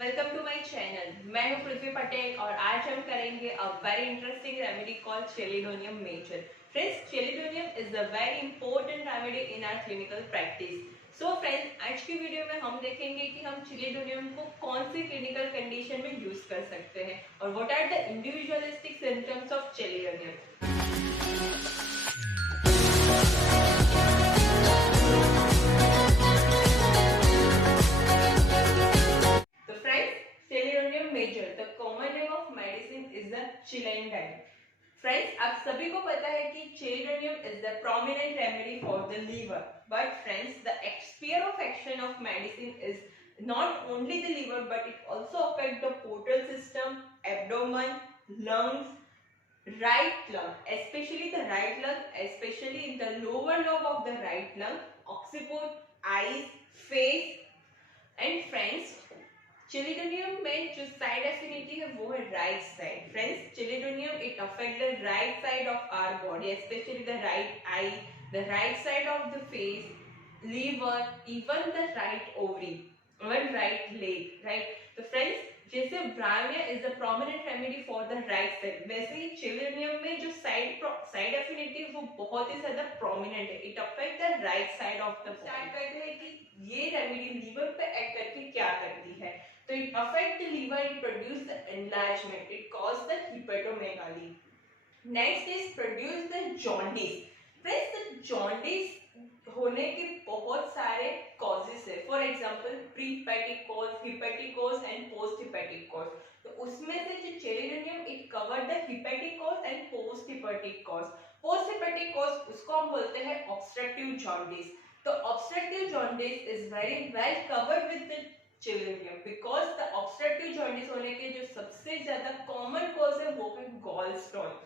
Welcome to my channel. मैं हूं पृथ्वी पटेल और आज हम करेंगे a very interesting remedy called Chelidonium major. Friends, Chelidonium is the very important remedy in our clinical practice. So friends, आज की वीडियो में हम देखेंगे कि हम चेलिडोनियम को कौन सी क्लिनिकल कंडीशन में यूज कर सकते हैं और what are the individualistic symptoms of Chelidonium. So friends, Chelidonium major, the common name of medicine is the Chelidonium. Friends, आप सभी को पता है कि Chelidonium is the prominent remedy for the liver. But friends, the sphere of action of medicine is not only the liver, but it also affects the portal system, abdomen, lungs, right lung, especially the right lung, especially in the lower lobe of the right lung, occiput, eyes, face, and friends, चिलिडोनियम में जो side affinity है वो है right side. Friends, chelidonium it affect the right side of our body, specially the right eye, the right side of the face, liver, even the right ovary, even right leg, right. तो friends, जैसे ब्राह्मण्य is the prominent remedy for the right side, वैसे ही चिलिडोनियम में जो side affinity वो बहुत ही ज्यादा प्रोमिनेंट है। It affect the right side of the. Start करते हैं कि ये रेमेडी लीवर पे एक्ट करके क्या करती है। So it affect the liver, it produce the enlargement, it cause the hepatomegaly. Next is produce the jaundice. Friends, the jaundice होने के बहुत सारे causes है। For example, pre-hepatic cause, hepatic cause and post-hepatic cause. तो उसमें से जो chelidonium it cover the hepatic cause and post-hepatic cause. Post-hepatic cause उसको हम बोलते हैं obstructive jaundice. तो obstructive jaundice is very well covered with the chelidonium because the obstructive jaundice होने के जो सबसे ज्यादा कॉमन कॉज है वो है गॉल स्टोन,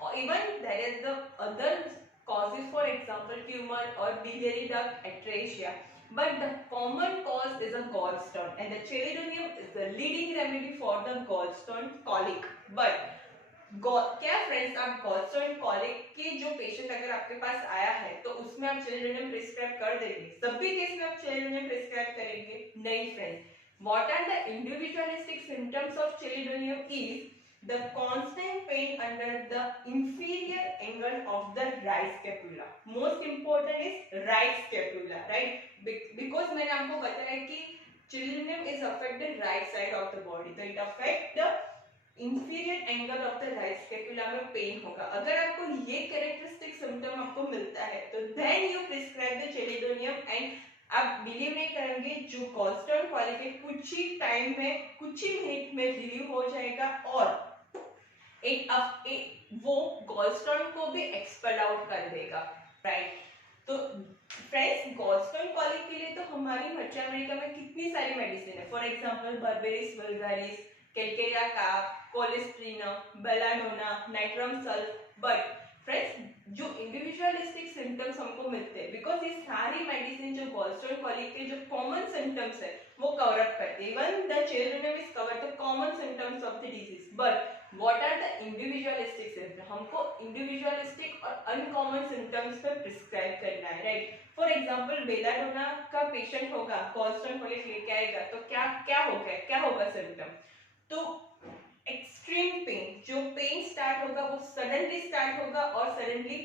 और even there is the other causes, for example tumor or biliary duct atresia, but the common cause is a gallstone and the chelidonium is the leading remedy for the gallstone colic. But क्या फ्रेंड्स, आप gallstone colic के जो पेशेंट अगर आपके पास आया है तो उसमें आप चेलिडोनियम प्रिस्क्राइब कर देंगे? सभी केस में आप चेलिडोनियम प्रिस्क्राइब करेंगे? नहीं friends. What are the individualistic symptoms of Chelidonium is the constant pain under the inferior angle of the right scapula. Most important is right scapula, right? Because मैंने आपको बताया कि chilidonium is affected right side of the body, so it affect the inferior angle of the right scapula में पेन होगा। अगर आपको ये characteristic symptom आपको मिलता है तो then you prescribe the Chelidonium and आप बिलीव नहीं करेंगे, जो गॉलस्टोन कॉलिक है कुछ ही टाइम में, कुछ ही मिनट में रिलीव हो जाएगा और वो गॉलस्टोन को भी एक्सपेल आउट कर देगा, राइट। तो फ्रेंड्स, गॉलस्टोन कॉलिक के लिए तो हमारी मध्य अमेरिका में कितनी सारी मेडिसिन है। For example berberis vulgaris, calcarea carb, cholesterinum, belladonna, nitrum sulph. But friends, जो इंडिविजुअलिस्टिक सिम्टम्स हमको मिलते हैं बिकॉज ये सारी मेडिसिन जो गॉलस्टोन कॉलिक के जो कॉमन सिम्टम्स है वो कवर अप करती है। Even the children is cover the common symptoms of the disease, but what are the individualistic symptoms, हमको इंडिविजुअलिस्टिक और अनकॉमन सिम्टम्स पे प्रिस्क्राइब करना है, राइट। फॉर एग्जांपल बेलाडोना का पेशेंट होगा, गॉलस्टोन कॉलिक लेके आएगा तो क्या होगा सिम्टम? तो एक्सट्रीम पेन, जो पेन स्टार्ट होगा वो सडनली स्टार्ट होगा और सडनली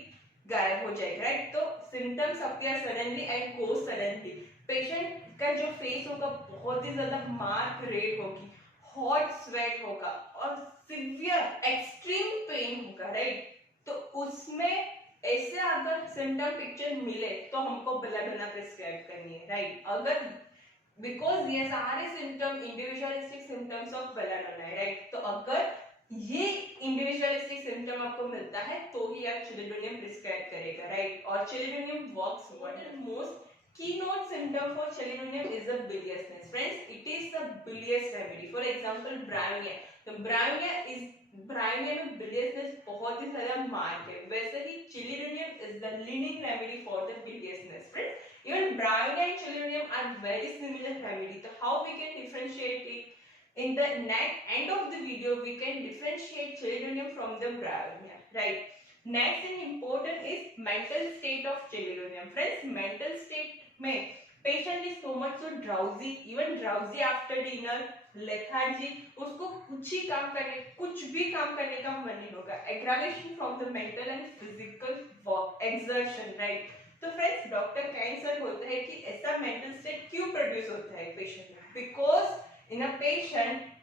गायब हो जाएगा, राइट। तो symptoms appear suddenly and go suddenly. Patient का जो फेस होगा बहुत ही ज्यादा मार्क रेड होगी, हॉट स्वेट होगा और सिवियर एक्सट्रीम पेन होगा, राइट। तो उसमें ऐसे अगर सिम्टम पिक्चर मिले तो हमको बेलाडोना प्रिस्क्राइब करनी है, राइट। अगर बिकॉज ये सारे symptom individualistic symptoms of belladonna है, राइट। तो अगर ये इंडिविजुअलिस्टिक सिम्टम आपको मिलता है तो ही आप चिलिडोनियम प्रिस्क्राइब करेगा, राइट। और चिलिडोनियम works one most keynote symptom for chelidonia is the biliousness. Friends, it is the bilious remedy. For example brahmia, तो brahmia में biliousness बहुत ही ज्यादा मार्क है, वैसे ही chelidonia is the leading remedy for the biliousness. Friends, even brahmia and chelidonia are very similar remedy. So how we can differentiate it? In the end of the video we can differentiate chelidonia from the brahmia, right. Next and important is mental state of chelidonia. Friends, mental state में patient is so much so drowsy, even drowsy after dinner, lethargy, उसको कुछ भी काम करने का मन नहीं होगा, aggravation from the mental and physical work exertion, right? तो फ्रेंड्स डॉक्टर का आंसर होता है कि ऐसा मेंटल स्टेट क्यों प्रोड्यूस होता है पेशेंट में, because in a patient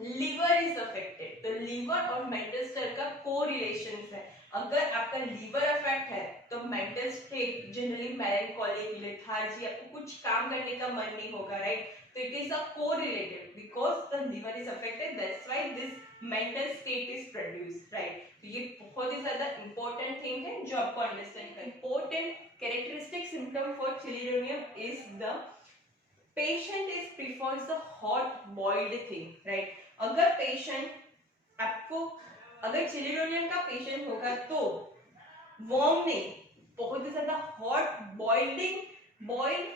liver is affected. तो लीवर और मेंटल स्टेट का कोरिलेशन है। अगर आपका लीवर अफेक्ट है तो mental state generally melancholic, lethargy, आपको कुछ काम करने का मन नहीं होगा, राइट? तो it is a correlated, because the liver is affected, that's why this mental state is produced, right? तो ये बहुत ही ज्यादा इंपॉर्टेंट थिंग है जो आपको अंडरस्टैंड करना। Important characteristic symptom for chelidonium is the patient is prefers the hot boiled thing, right? अगर पेशेंट आपको अगर चिलीडोनियम का पेशेंट होगा तो वार्म नहीं, बहुत ही ज्यादा hot boiled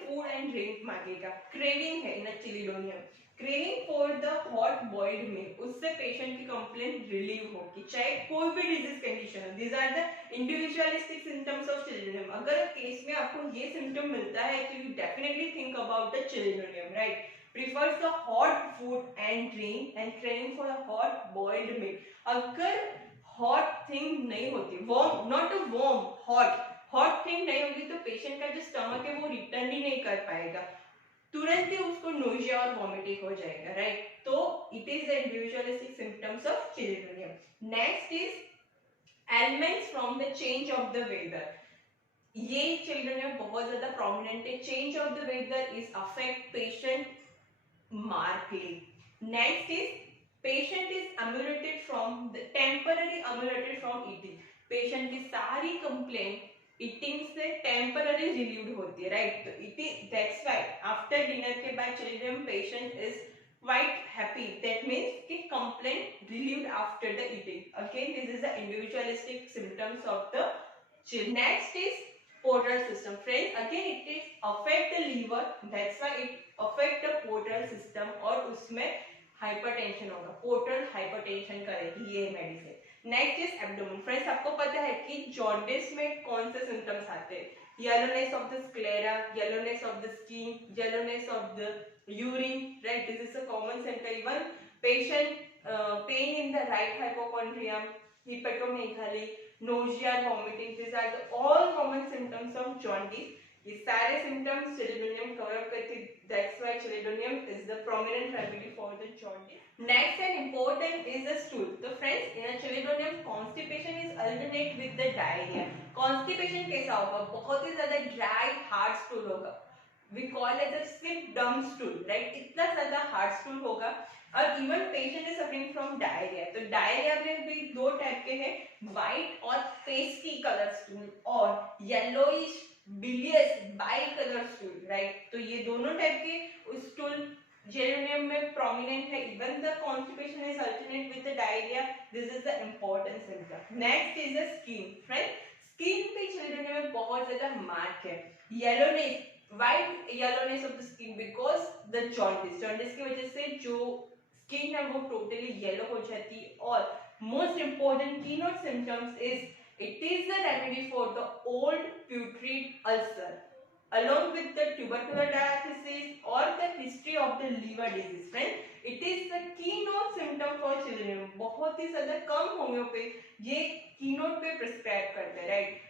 food and drink मांगेगा। क्रेविंग है in chelidonium, craving for the hot boiled milk, उससे पेशेंट की कंप्लेंट रिलीव होगी, चाहे कोई भी डिजीज कंडीशन हो। These are the individualistic symptoms of chelidonium. अगर केस में आपको ये सिम्टम मिलता है तो you definitely think about the chelidonium, right? Prefers the hot food and drink and craving for a hot boiled milk. अगर hot thing नहीं होती, warm, not a warm, hot thing नहीं होगी तो पेशेंट का जो स्टमक है वो रिटर्न ही नहीं कर पाएगा, तुरंत ही उसको नोजिया और वॉमिटिंग हो जाएगा, राइट? तो it is the individualistic symptoms of chelidonium. Next is elements from the change of the weather. ये चिलीडोनियम बहुत ज्यादा प्रोमिनेंट है। Change of the weather is affect patient markedly. Next is patient is temporarily ameliorated from eating. Patient की सारी complaint eating से temporarily relieved होती है, right? तो that's why after dinner के बाद children patient is quite happy. That means कि complaint relieved after the eating. Again, this is the individualistic symptoms of the chill. Next is portal system. Friends, again it is affect the liver. That's why it affect the portal system और उसमें हाइपरटेंशन होगा, portal hypertension करेगी ये medicine. Next is abdomen. Friends, आपको पता है कि जॉन्डिस में कौन से सिम्टम्स आते हैं? Yellowness of the sclera, yellowness of the skin, yellowness of the urine, right? This is a common symptom. Even patient pain in the right hypochondrium, hepatomegaly, nausea, vomiting, these are the all common symptoms of jaundice. ये सारे symptoms Chelidonium cover up करती, that's why Chelidonium is the prominent remedy for the jaundice. Next and important is the stool. तो friends, in a Chelidonium constipation is alternate with the diarrhea. Constipation कैसा होगा? बहुत ही ज्यादा dry hard stool होगा, we call it a sick dumb stool, right? इतना ज्यादा hard stool होगा। और even patient is suffering from diarrhoea. तो डायरिया में भी दो टाइप के हैं, व्हाइट और पेस्टी कलर स्टूल और yellowish bilious bile colour stool, right? तो ये दोनों टाइप के स्टूल चिलीडोनियम में प्रोमिनेंट है। Even the constipation is alternate with the diarrhoea, this is the important symptom. Next is the skin. Friend, skin पे chelidonium में बहुत ज्यादा मार्क है, yellowness, white yellowness of the skin because the jaundice की वजह से जो स्किन है वो टोटली येलो हो जाती है। और most important keynote symptoms is it is the remedy for the old putrid ulcer along with the tubercular diathesis or the history of the liver disease. Friend, it is the keynote symptom for children. बहुत ही ज्यादा कम homeopath ये keynote पे prescribe करते हैं, right?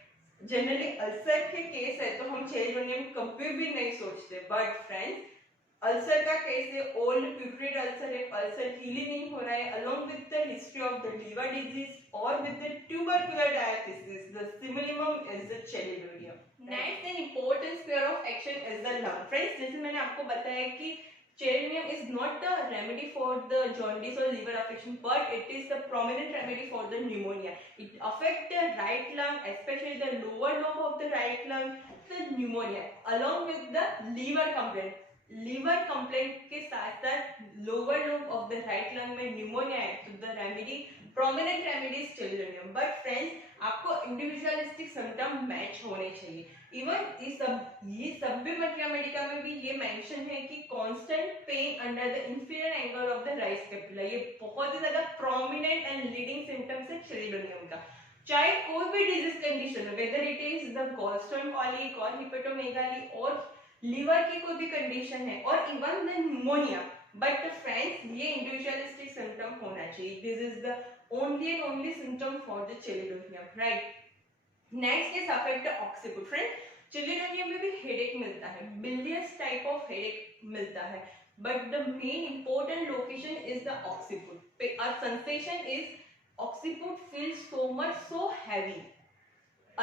Generally ulcer के case है तो हम चिलीडोनियम कभी भी नहीं सोचते, बट फ्रेंड्स अल्सर का केस है, ओल्ड प्यूट्रिड अल्सर है, अल्सर हील नहीं हो रहा है, along with the history of the liver disease और with the tubercular diathesis, the similimum is the chelidonium. Next and important sphere of action is the lung. Friends, जैसे मैंने आपको बताया कि chelidonium is not the remedy for the jaundice और liver affection, but it is the prominent remedy for the pneumonia. It affect the right lung, specially the lower lobe of the right lung, the pneumonia along with the liver complaint. Liver complaint के साथ साथ lower lobe of the right lung में pneumonia है, तो the remedy prominent remedy is chelidonium. But friends, आपको individualistic symptom match होने चाहिए। इवन ये सब भी मटिया मेडिका में भी ये मेंशन है कि constant pain under the inferior angle of the right scapula, ये बहुत ही ज्यादा प्रोमिनेंट एंड लीडिंग सिम्टम्स है चिलीडोनियम का। चाहे कोई भी डिजीज कंडीशन हो, whether it is the gallstone colic और हिपेटोमेगाली और लीवर की कोई भी कंडीशन है और even the pneumonia, but friends ये इंडिविजुअलिस्टिक सिम्टम होना चाहिए. This is the only and only symptom for the Chelidonium, right. Next is affect the occiput. Friend Chelidonium में भी हेडेक मिलता है, बिलियस टाइप ऑफ हेडेक मिलता है, but the main important location is the occiput. Our sensation is occiput feels so much so heavy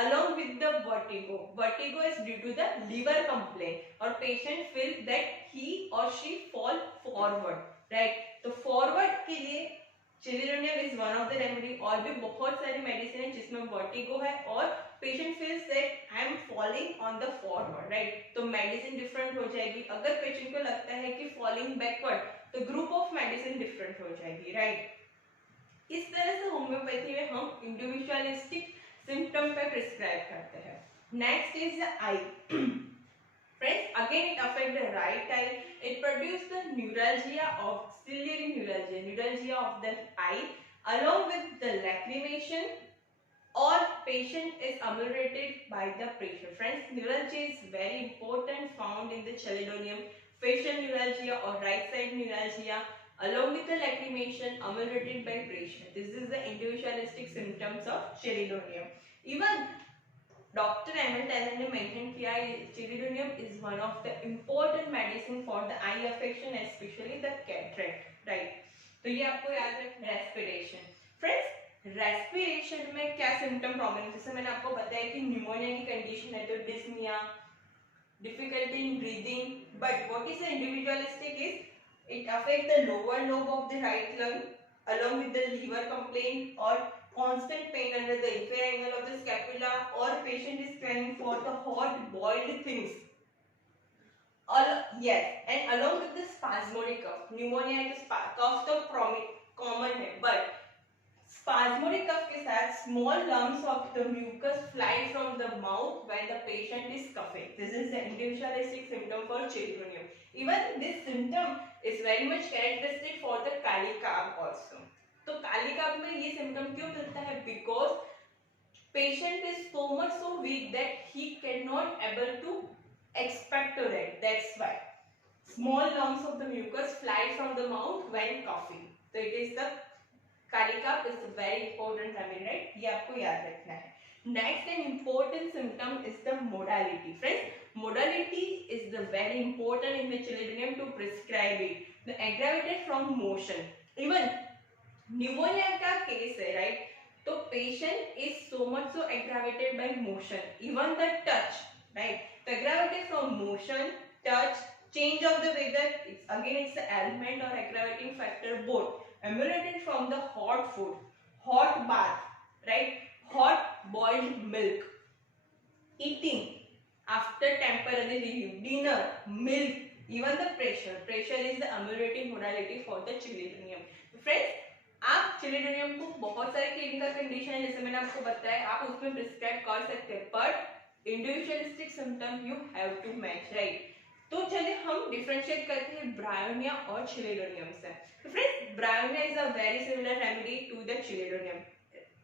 along with the vertigo. Vertigo is due to the liver complaint or patient feels that he or she fall forward, right. तो forward के लिए chelidonium is one of the remedy. और भी बहुत सारी medicine है जिसमें वर्टिगो है और patient feels that I am falling on the forward, right. तो मेडिसिन डिफरेंट हो जाएगी. अगर पेशेंट को लगता है कि फॉलिंग बैकवर्ड तो ग्रुप ऑफ मेडिसिन डिफरेंट हो जाएगी, राइट. इस तरह से होम्योपैथी में हम इंडिविजुअलिस्टिक सिम्टम पे प्रिस्क्राइब करते हैं. Next is the I. Friends, again it affects the right eye. It produces the neuralgia of ciliary neuralgia of the eye, along with the lacrimation, or patient is ameliorated by the pressure. Friends, neuralgia is very important, found in the Chelidonium. Facial neuralgia or right side neuralgia, along with the lacrimation, ameliorated by pressure. This is the individualistic symptoms of Chelidonium. Even Dr. Emil Taylor ने मेंशन किया chelidonium is one of the important medicine for the I affection, specially the cataract, right. तो ये आपको याद रखना. Respiration. Friends respiration में क्या symptom problem, जैसे मैंने आपको बताया कि निमोनिया की कंडीशन है तो dyspnoea, difficulty in breathing, but what is the individualistic is it affect the lower lobe of the right lung along with the liver complaint or constant pain under the inferior angle of the scapula, or patient is crying for the hot boiled things. Yes, and along with the spasmodic cough. Pneumonia का cough तो common है, but spasmodic cough के साथ small lumps of the mucus fly from the mouth when the patient is coughing. This is the individualistic symptom for Chelidonium. Even this symptom is very much characteristic for the Lycopodium also. तो Lycopodium में ये symptom क्यों मिलता है? Because patient is so much so weak that he cannot able to expectorate. That's why small lumps of the mucus fly from the mouth when coughing. So it is the Lycopodium is a very important remedy, right? ये आपको याद रखना है. Next and important symptom is the modality. Friends, modality is the very important in the Chelidonium to prescribe it. The aggravated from motion. Even pneumonia का case है, right? तो patient is so much so aggravated by motion. Even the touch, right? The aggravated from motion, touch, change of the weather. It's the element or aggravating factor both. Emanated from the hot food, hot bath, right? Hot boiled milk, eating after temporary relief, dinner, milk, even the pressure. Pressure is the ameliorating modality for the Chelidonium. Friends, आप Chelidonium को बहुत सारे clinical condition है जैसे मैंने आपको बताया, आप उसमें प्रिस्क्राइब कर सकते हैं, but individualistic symptom you have to match, right. तो चलिए हम डिफरेंशिएट करते हैं ब्रायोनिया और Chelidonium से. तो friends Bryonia is a very similar remedy to the Chelidonium.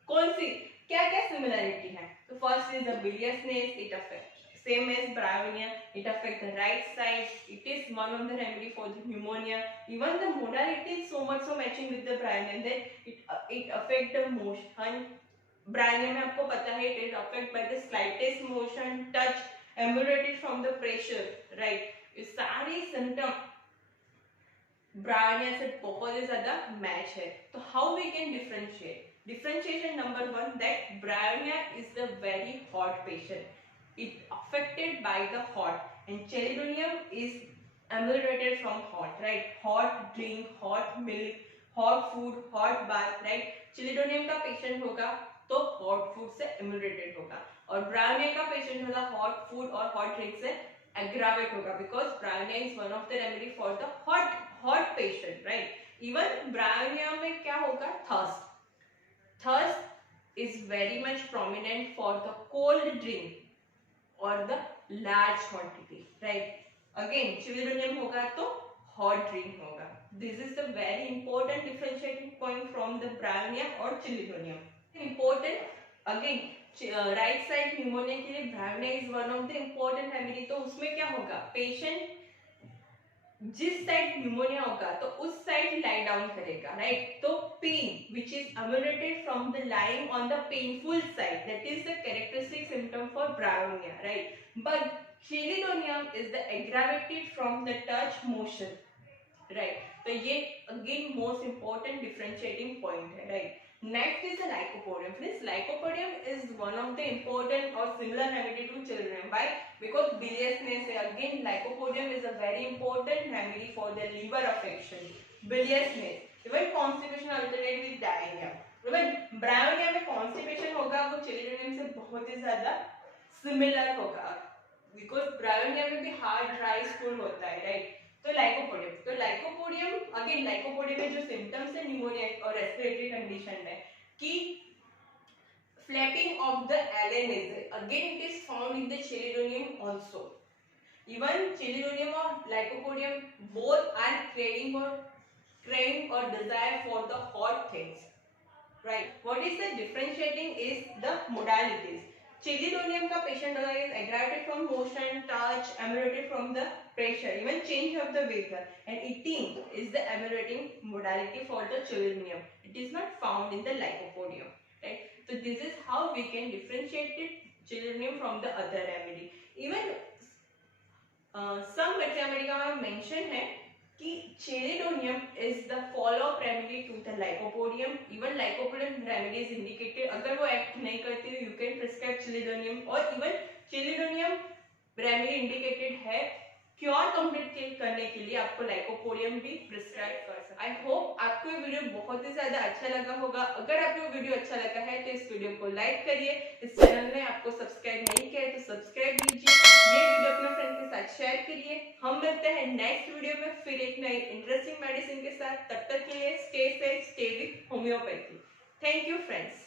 कौन सी क्या क्या सिमिलरिटी है? तो first is the biliousness, it affect same as bryonia, it affect the right side, it is one of the remedy for the pneumonia. Even the modality is so much so matching with the bryonia that it affect the motion. Bryonia में आपको पता है it affect by the slightest motion, touch, emanated from the pressure, right. ये सारी symptom bryonia से बहुत ही ज्यादा मैच है. तो how we can differentiate? Differentiation number one, that bryonia is the very hot patient. It affected by the hot, and Chelidonium is ameliorated from hot, right? Hot drink, hot milk, hot food, hot bath, right? Chelidonium का patient होगा तो hot food से ameliorated होगा, और bryonia का patient होगा hot food और hot drink से aggravate होगा, because bryonia is one of the remedy for the hot patient, right? Even bryonia में क्या होगा? Thirst is very much prominent for the cold drink or the large quantity, right? Again Chelidonium होगा तो hot drink होगा. This is the very important differentiating point from the bryonia or Chelidonium. Important again right side pneumonia के लिए bryonia is one of the important remedy. तो उसमें क्या होगा, पेशेंट जिस साइड न्यूमोनिया होगा तो उस साइड लाई डाउन करेगा, राइट। तो pain which is emanated from the lying on the painful side, that is the characteristic symptom for Bryonia, right. But Chelidonium is the aggravated from the touch motion, right। तो ये again most important differentiating point है, right। Next is the Lycopodium. Friends, Lycopodium is one of the important or similar remedy to children. Why? Because biliousness. Again, Lycopodium is a very important remedy for the liver affection, biliousness, even constipation alternate with diarrhea. Even bryonia में constipation होगा वो Chelidonium से बहुत ही ज़्यादा similar होगा, because bryonia में भी hard dry stool होता है, right। तो लाइकोपोडियम अगेन लाइकोपोडियम में जो सिम्टम्स है न्यूमोनिया और रेस्पिरेटरी कंडीशन है कि flapping of the alae, again it is found in the Chelidonium also। Even Chelidonium और Lycopodium both are craving or desire for the hot things, right। what is the differentiating is the modalities। Chelidonium का patient अगर is aggravated from motion, touch, ameliorated from the pressure, even change of the weather, and eating is the ameliorating modality for the Chelidonium. It is not found in the Lycopodium, right? So this is how we can differentiate it Chelidonium from the other remedy. Even some remedy का mention है कि Chelidonium is the follow-up remedy to the Lycopodium. Even Lycopodium remedy is indicated, अगर वो एक्ट नहीं करती तो you can prescribe Chelidonium, और even Chelidonium remedy indicated है क्योर कंप्लीट करने के लिए आपको Lycopodium भी प्रिस्क्राइब कर सकते। आई होप आपको ये वीडियो बहुत ही ज्यादा अच्छा लगा होगा। अगर आपको वीडियो अच्छा लगा है तो इस वीडियो को लाइक करिए, इस चैनल में आपको सब्सक्राइब नहीं किया है तो सब्सक्राइब कीजिए, ये वीडियो अपने फ्रेंड के साथ शेयर करिए। हम मिलते हैं नेक्स्ट वीडियो में फिर एक नई इंटरेस्टिंग मेडिसिन के साथ। तब तक के लिए stay safe, stay with homeopathy. Thank you friends.